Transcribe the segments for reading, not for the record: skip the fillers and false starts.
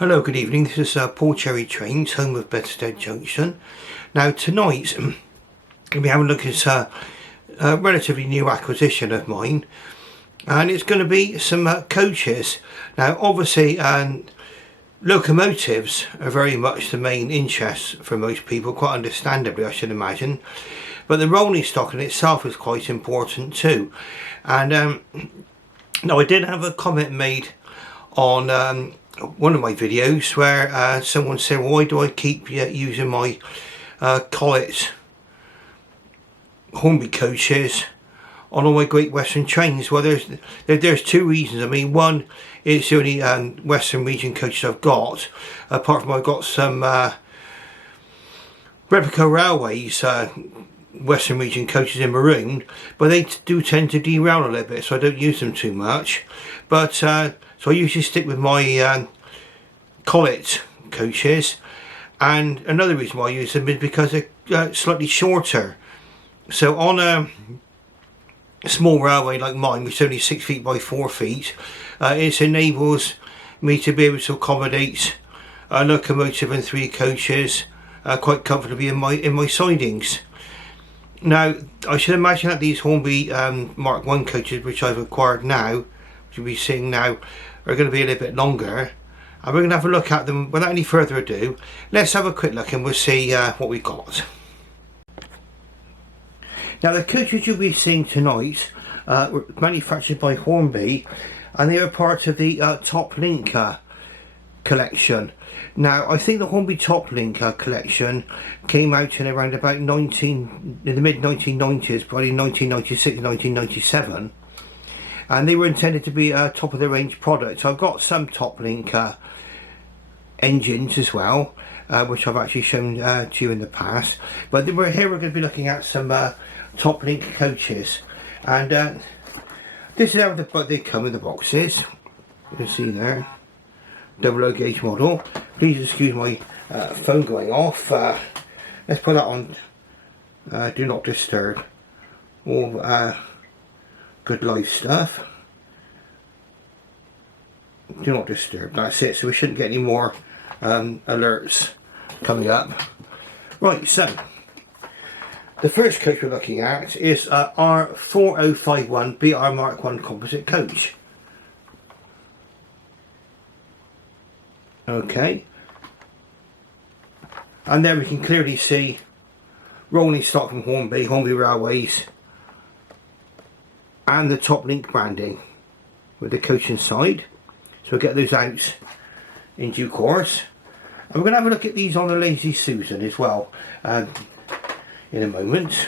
Hello, good evening. This is Paul Cherry Trains, home of Bedstead Junction. Now tonight we'll be having a look at a relatively new acquisition of mine, and it's going to be some coaches. Now obviously locomotives are very much the main interest for most people, quite understandably I should imagine, but the rolling stock in itself is quite important too. And now I did have a comment made on one of my videos where someone said, why do I keep using my Collet Hornby coaches on all my Great Western trains? Well, there's two reasons. I mean, one, it's the only Western region coaches I've got, apart from I've got some replica railways Western region coaches in maroon, but they do tend to derail a little bit, so I don't use them too much. But so I usually stick with my Collet coaches, and another reason why I use them is because they're slightly shorter. So on a small railway like mine, which is only 6 feet by 4 feet, it enables me to be able to accommodate a locomotive and 3 coaches quite comfortably in my sidings. Now I should imagine that these Hornby Mark 1 coaches, which I've acquired now, which you'll be seeing now, are going to be a little bit longer, and we're going to have a look at them. Without any further ado, let's have a quick look and we'll see what we've got. Now the coaches you'll be seeing tonight were manufactured by Hornby, and they are part of the Top Link collection. Now I think the Hornby Top Link collection came out in around about in the mid 1990s, probably 1996, 1997. And they were intended to be a top of the range product. So I've got some Top Link engines as well, which I've actually shown to you in the past. But here we're going to be looking at some Top Link coaches, and this is how they come in the boxes. You can see there, double O gauge model. Please excuse my phone going off. Let's put that on do not disturb. All good live stuff. Do not disturb. That's it. So we shouldn't get any more alerts coming up. Right, so the first coach we're looking at is R4051 BR Mark 1 composite coach. Okay, and there we can clearly see rolling stock from Hornby Railways, and the Top Link branding with the coach inside. So we'll get those out in due course, and we're going to have a look at these on the Lazy Susan as well in a moment.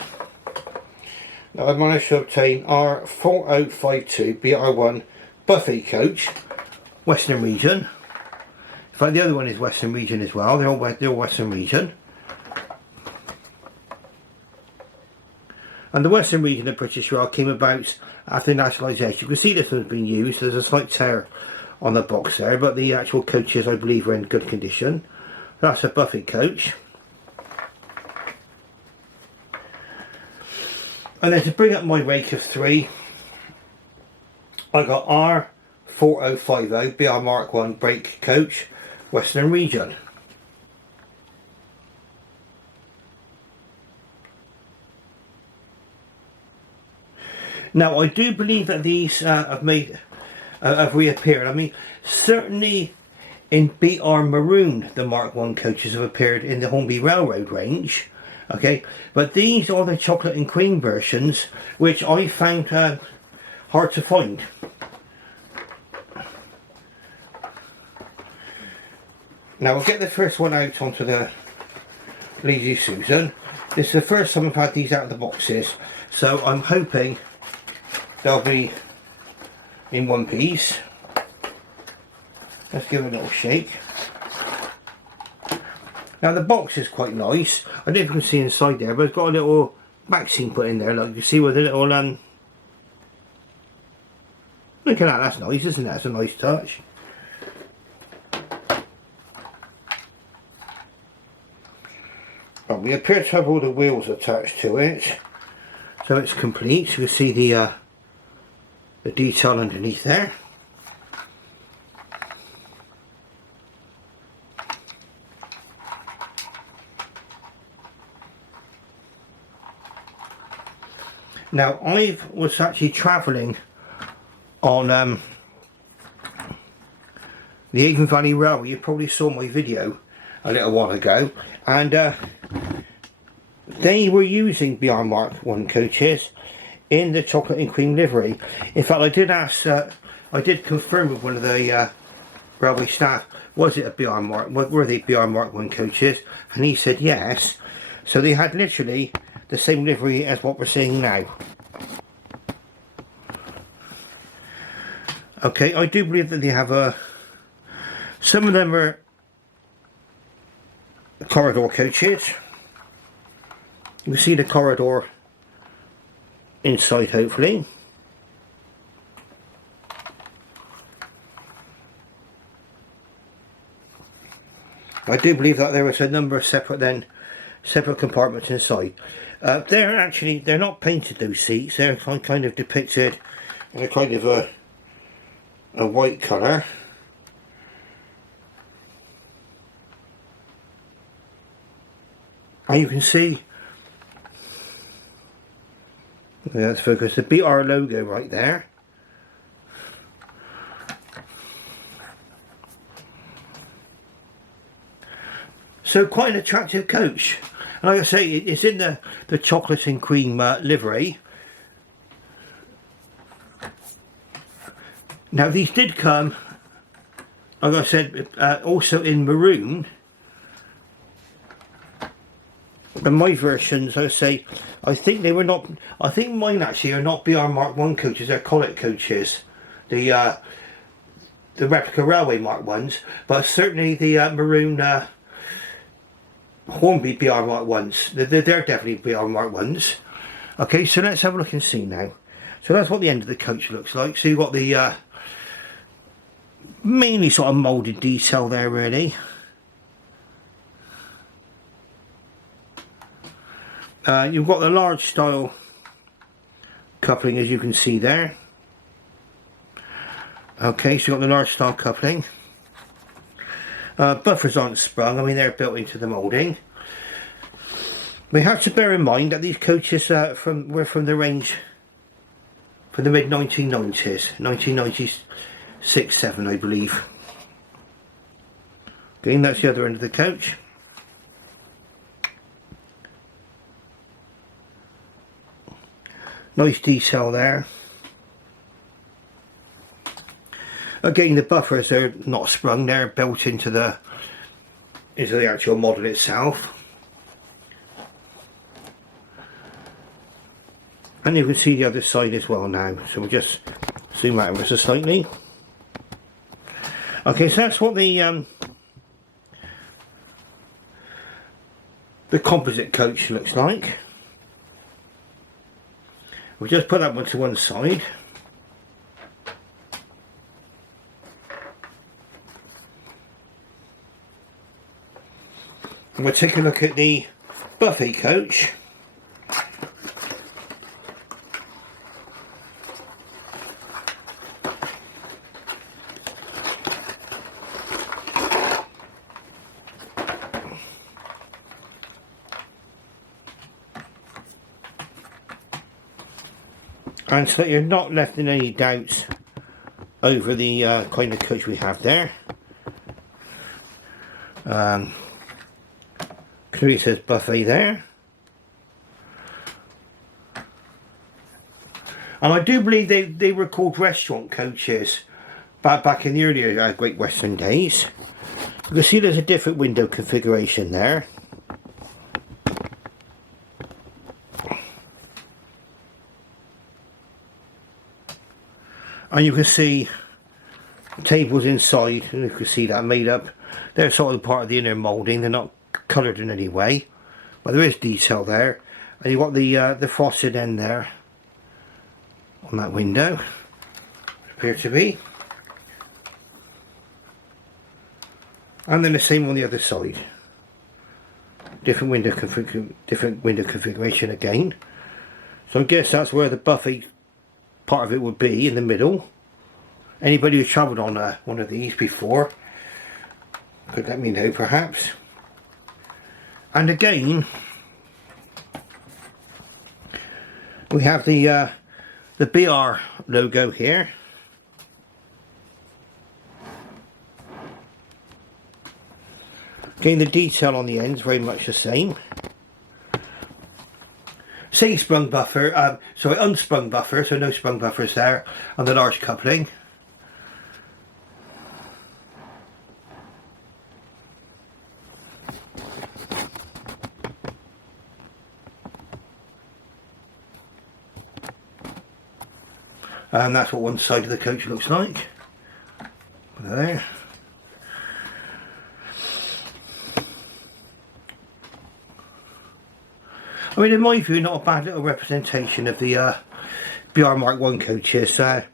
Now I've managed to obtain R4052 BR1 Buffet coach, Western region. In fact, the other one is Western region as well. They're all Western region. And the Western region of British Rail came about after nationalisation. You can see this one's been used. There's a slight tear on the box there, but the actual coaches I believe are in good condition. That's a Buffet coach. And then to bring up my rake of 3, I got R4050 BR Mark 1 brake coach, Western region. Now I do believe that these have reappeared. I mean, certainly in BR Maroon the Mark 1 coaches have appeared in the Hornby Railroad range. Okay, but these are the chocolate and cream versions, which I found hard to find. Now we'll get the first one out onto the Lazy Susan. This is the first time I've had these out of the boxes, so I'm hoping they'll be in one piece. Let's give it a little shake. Now the box is quite nice. I don't know if you can see inside there, but it's got a little vaccine put in there. Like you see with a little look at that. That's nice, isn't it? That's a nice touch. We appear to have all the wheels attached to it, so it's complete. So you can see the detail underneath there. Now I was actually travelling on the Avon Valley Railway. You probably saw my video a little while ago, and they were using BR Mark 1 coaches in the chocolate and cream livery. In fact, I did ask, I did confirm with one of the railway staff, was it a BR Mark, were they BR Mark 1 coaches? And he said yes. So they had literally the same livery as what we're seeing now. Okay, I do believe that they have some of them are corridor coaches. You can see the corridor inside, hopefully. I do believe that there was a number of separate compartments inside. They're not painted, those seats. They're kind of depicted in a kind of a white colour. And you can see, let's focus, the BR logo right there. So quite an attractive coach. And like I say, it's in the chocolate and cream livery. Now these did come, like I said, also in maroon. And my versions, I say, I think they were not, I think mine actually are not BR Mark 1 coaches, they're Collet coaches. The replica railway Mark 1s, but certainly the maroon Hornby BR Mark 1s, they're definitely BR Mark 1s. Okay, so let's have a look and see now. So that's what the end of the coach looks like. So you've got the mainly sort of moulded detail there, really. You've got the large style coupling, as you can see there. Okay, so you've got the large style coupling. Buffers aren't sprung, I mean they're built into the moulding. We have to bear in mind that these coaches were from the range from the mid 1990s, 1996-7 I believe. Again, that's the other end of the coach. Nice detail there. Again, the buffers are not sprung, they're built into the actual model itself. And you can see the other side as well now, so we'll just zoom out ever so slightly. Okay, so that's what the composite coach looks like. We'll just put that one to one side. And we'll take a look at the buffet coach. And so you're not left in any doubts over the kind of coach we have there. Clearly says buffet there. And I do believe they were called restaurant coaches back in the earlier Great Western days. You can see there's a different window configuration there. And you can see tables inside, and you can see that made up. They're sort of part of the inner moulding, they're not coloured in any way. But there is detail there. And you've got the frosted end there on that window, appear to be. And then the same on the other side. Different window configuration again. So I guess that's where the buffet part of it would be, in the middle. Anybody who's travelled on one of these before could let me know perhaps. And again, We have the BR logo here. Again, the detail on the ends very much the same. Same sprung buffer, sorry, unsprung buffer, so no sprung buffers there, and the large coupling. And that's what one side of the coach looks like. There. I mean, in my view, not a bad little representation of the BR Mark 1 coaches. I've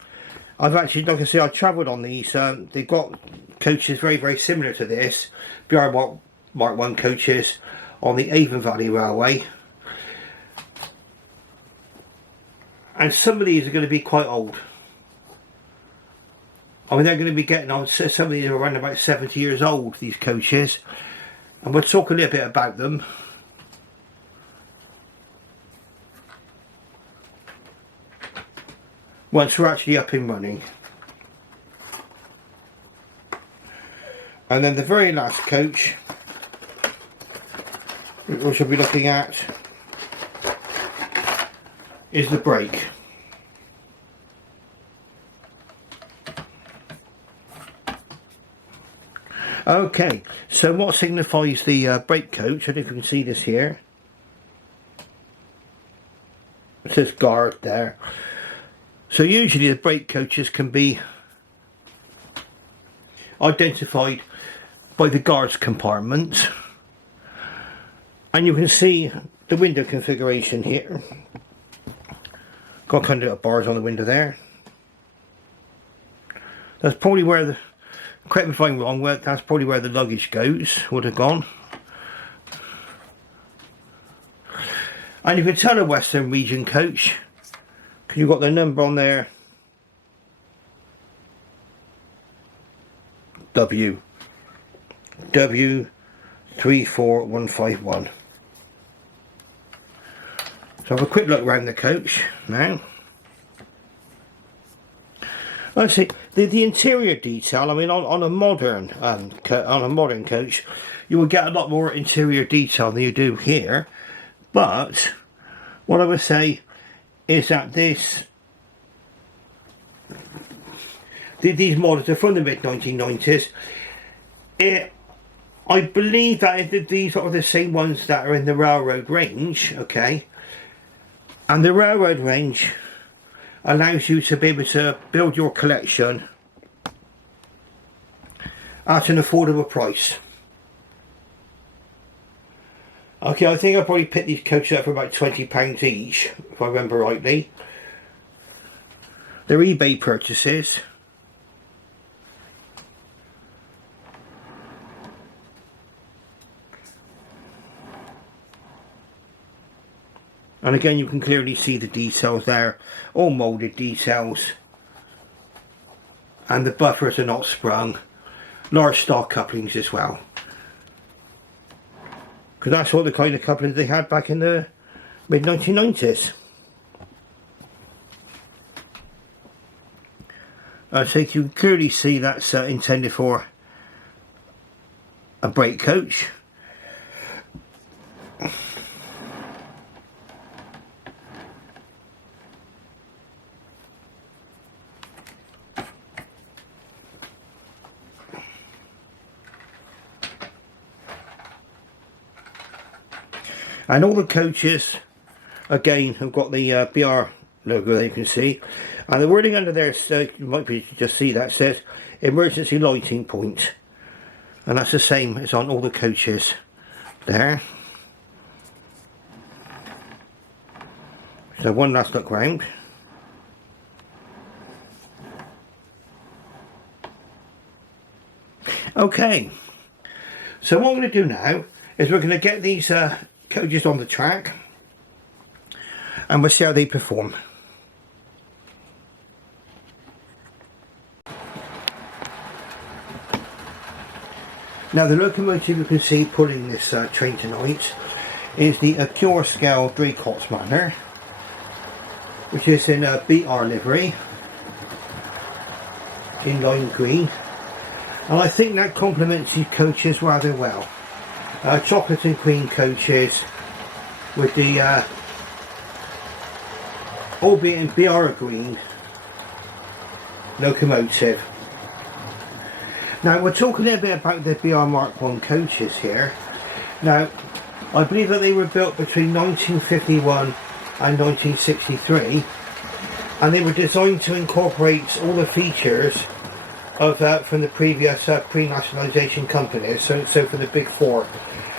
actually, like I say, I've travelled on these. They've got coaches very, very similar to this. BR Mark 1 coaches on the Avon Valley Railway. And some of these are going to be quite old. I mean, they're going to be getting on, some of these are around about 70 years old, these coaches. And we'll talk a little bit about them. Once we're actually up and running. And then the very last coach, which we'll be looking at, is the brake. Okay, so what signifies the brake coach? I don't know if you can see this here. It says guard there. So usually the brake coaches can be identified by the guards compartment, and you can see the window configuration here. Got kind of little bars on the window there. That's probably where the, correct me if I'm wrong, that's probably where the luggage goes, would have gone. And you can tell a Western Region coach, because you've got the number on there. W34151. So have a quick look around the coach now. Let's see the interior detail. I mean, on a modern coach, you will get a lot more interior detail than you do here. But what I would say is that these models are from the mid 1990s. I believe that these are the same ones that are in the railroad range. Okay. And the railroad range allows you to be able to build your collection at an affordable price. Okay, I think I probably picked these coaches up for about £20 each, if I remember rightly. They're eBay purchases. And again, you can clearly see the details there, all moulded details. And the buffers are not sprung. Large stock couplings as well. Because that's all the kind of couplings they had back in the mid 1990s. So you can clearly see that's intended for a brake coach. And all the coaches, again, have got the BR logo there, you can see. And the wording under there, so you might be able to just see that, says emergency lighting point. And that's the same as on all the coaches there. So one last look round. Okay, so what I'm going to do now is we're going to get these coaches on the track and we'll see how they perform. Now the locomotive you can see pulling this train tonight is the Accurascale Draycott Manor. which is in a BR livery in lime green, and I think that complements these coaches rather well. Chocolate and cream coaches with the albeit in BR green locomotive. Now we're talking a bit about the BR Mark 1 coaches here. Now I believe that they were built between 1951 and 1963, and they were designed to incorporate all the features of from the previous pre-nationalisation companies, so for the big four.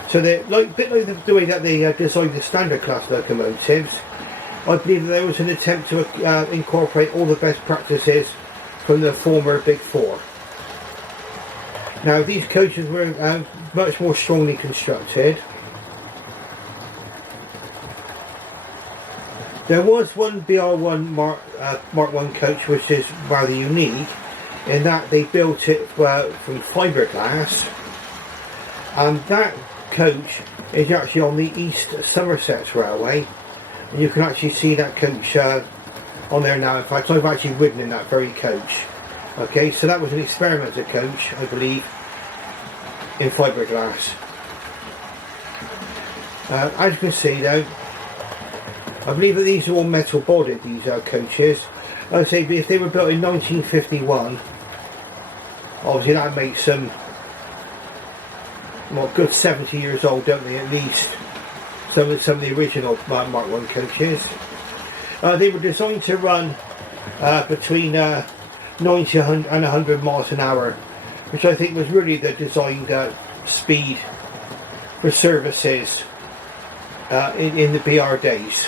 So they're like, a bit like the way that they designed the standard class locomotives. I believe that there was an attempt to incorporate all the best practices from the former big four. Now these coaches were much more strongly constructed. There was one BR1 Mark 1 coach which is rather unique, in that they built it from fiberglass, and that coach is actually on the East Somerset Railway, and you can actually see that coach on there now. In fact, I've actually ridden in that very coach. Okay, so that was an experimental coach, I believe, in fiberglass. As you can see though, I believe that these are all metal bodied, these coaches. I say, if they were built in 1951, obviously that makes them, well, good 70 years old, don't they, at least, some of the original Mark 1 coaches. They were designed to run between 90 and 100 miles an hour, which I think was really the designed speed for services in the BR days.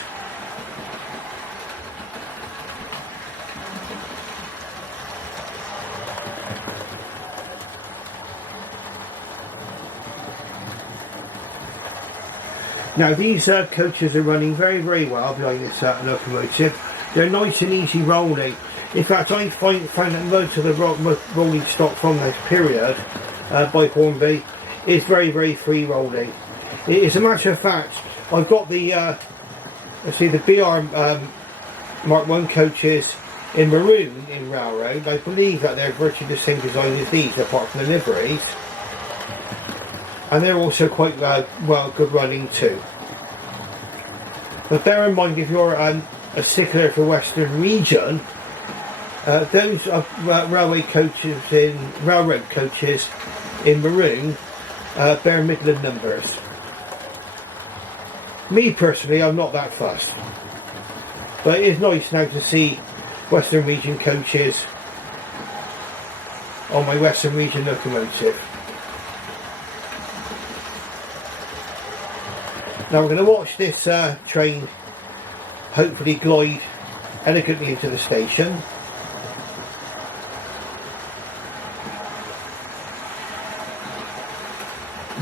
Now these coaches are running very, very well behind this locomotive. They're nice and easy rolling. In fact, I found that most of the rolling stock from this period by Hornby is very, very free rolling. As a matter of fact, I've got the let's see, the BR Mark 1 coaches in maroon in railroad. I believe that they're virtually the same design as these, apart from the liveries. And they're also quite well good running too. But bear in mind, if you're a stickler for Western region, those railroad coaches in maroon bear Midland numbers. Me personally, I'm not that fussed, but it is nice now to see Western region coaches on my Western region locomotive. Now we're going to watch this train hopefully glide elegantly into the station.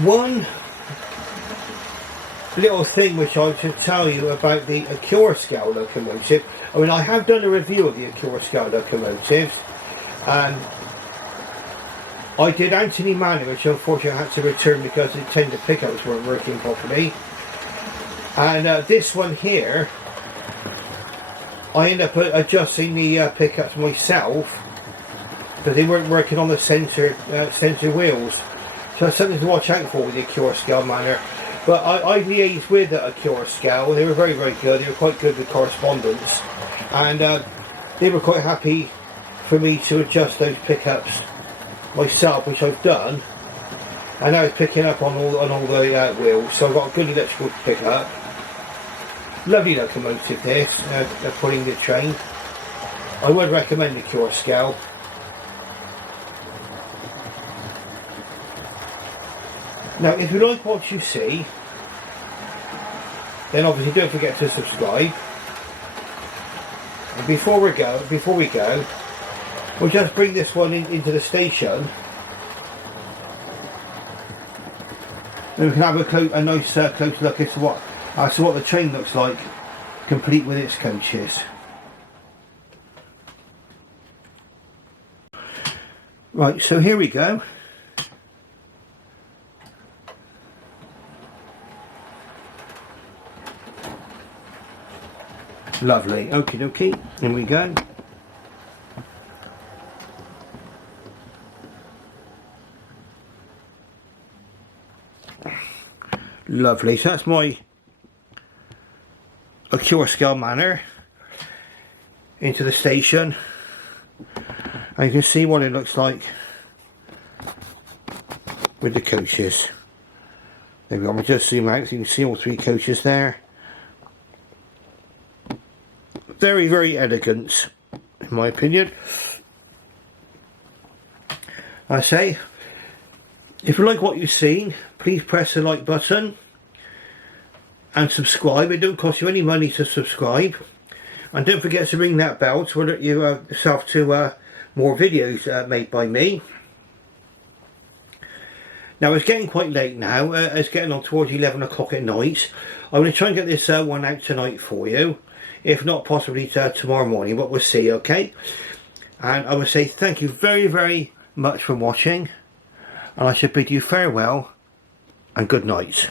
One little thing which I should tell you about the Accurascale locomotive. I mean, I have done a review of the Accurascale locomotives. I did Anthony Manor, which unfortunately I had to return because the tender pickups weren't working properly. And this one here, I ended up adjusting the pickups myself because they weren't working on the sensor wheels. So that's something to watch out for with the Accurascale Manor. But I liaised with Accurascale. They were very, very good. They were quite good with correspondence, and they were quite happy for me to adjust those pickups myself, which I've done. And now it's picking up on all the wheels. So I've got a good electrical pickup. Lovely locomotive this, putting the train. I would recommend the Accurascale. Now if you like what you see, then obviously don't forget to subscribe. And before we go, we'll just bring this one into the station. And we can have a nice close look as to what the train looks like, complete with its coaches. Right, so here we go. Lovely. Okie dokie. Here we go. Lovely. So that's my Accurascale Manor into the station. And you can see what it looks like with the coaches. There we go. I'm just zoom out so you can see all 3 coaches there. Very, very elegant, in my opinion. I say, if you like what you've seen, please press the like button and subscribe. It don't cost you any money to subscribe. And don't forget to ring that bell to alert yourself to more videos made by me. Now it's getting quite late now. It's getting on towards 11 o'clock at night. I'm going to try and get this one out tonight for you. If not, possibly tomorrow morning, but we'll see, okay? And I would say thank you very, very much for watching. And I should bid you farewell and good night.